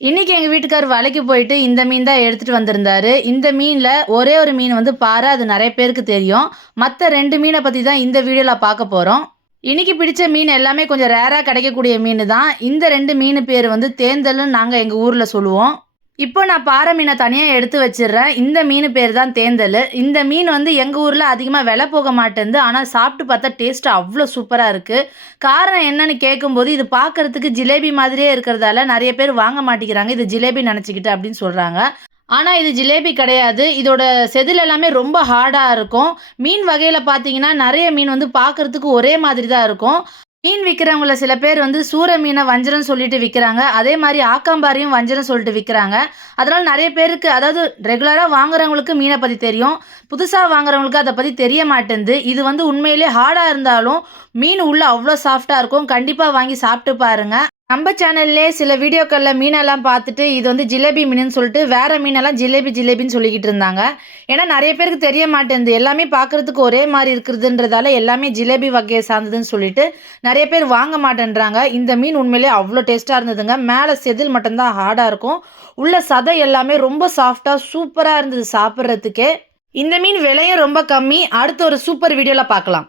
இன்னைக்கு எங்க வீட்டுக்காரர் வேலைக்கு போயிட்டு இந்த மீன் தான் எடுத்துட்டு வந்திருந்தாரு. இந்த மீன்ல ஒரே ஒரு மீன் வந்து பாறை. அது நெறைய பேருக்கு தெரியும். மத்த 2 மீன பத்தி தான் இந்த வீடியோல பார்க்க போறோம். இன்னைக்கு பிடிச்ச மீன் எல்லாமே கொஞ்சம் ரேரா கிடைக்கக்கூடிய மீனு தான். இந்த 2 மீனு பேரு வந்து தேந்தல்ன்னு நாங்க எங்க ஊர்ல சொல்லுவோம். இப்போ நான் பாறை மீன தனியா எடுத்து வச்சுர்றேன். இந்த மீனு பேரு தான் தேந்தலு. இந்த மீன் வந்து எங்க ஊர்ல அதிகமா விலை போக மாட்டேன்து. ஆனா சாப்பிட்டு பார்த்தா டேஸ்ட் அவ்ளோ சூப்பரா இருக்கு. காரணம் என்னன்னு கேட்கும்போது, இது பார்க்கறதுக்கு ஜிலேபி மாதிரியே இருக்கிறதால நெறைய பேர் வாங்க மாட்டேங்கிறாங்க. இது ஜிலேபி நெனச்சுக்கிட்டு அப்படின்னு சொல்றாங்க. ஆனா இது ஜிலேபி கிடையாது. இதோட செதில் எல்லாமே ரொம்ப ஹார்டா இருக்கும். மீன் வகையில பார்த்தீங்கன்னா, நெறைய மீன் வந்து பார்க்கறதுக்கு ஒரே மாதிரி தான் இருக்கும். மீன் விக்கிறவங்கள்ல சில பேர் வந்து சூர மீன வஞ்சரம் சொல்லிட்டு விக்கிறாங்க. அதே மாரி ஆக்காம்பாரியும் வஞ்சரம் சொல்லிட்டு விக்கிறாங்க. அதனால நெறைய பேருக்கு அதாவது ரெகுலரா வாங்குறவங்களுக்கு மீன பத்தி தெரியும். புதுசா வாங்குறவங்களுக்கு அத பத்தி தெரிய மாட்டேன்து. இது வந்து உண்மையிலேயே ஹார்டா இருந்தாலும், மீன் உள்ள அவ்ளோ சாஃப்ட்டா இருக்கும். கண்டிப்பா வாங்கி சாப்பிட்டு பாருங்க. நம்ம சேனல்லயே சில வீடியோக்கள்ல மீனெல்லாம் பார்த்துட்டு, இது வந்து ஜிலேபி மீனுன்னு சொல்லிட்டு, வேற மீனெல்லாம் ஜிலேபி ஜிலேபின்னு சொல்லிக்கிட்டு இருந்தாங்க. ஏன்னா நெறைய பேருக்கு தெரிய மாட்டேன்து. எல்லாமே பார்க்கறதுக்கு ஒரே மாரி இருக்குதுன்றதால, எல்லாமே ஜிலேபி வகைய சார்ந்ததுன்னு சொல்லிட்டு, நெறைய பேர் வாங்க மாட்டேன்றாங்க. இந்த மீன் உண்மையிலேயே அவ்ளோ டேஸ்ட்டா இருந்ததுங்க. மேல செதில் மட்டும் தான் ஹார்டா இருக்கும். உள்ள சதை எல்லாமே ரொம்ப சாஃப்ட்டா சூப்பரா இருந்தது சாப்பிடுறதுக்கே. இந்த மீன் விலையும் ரொம்ப கம்மி. அடுத்த ஒரு சூப்பர் வீடியோல பார்க்கலாம்.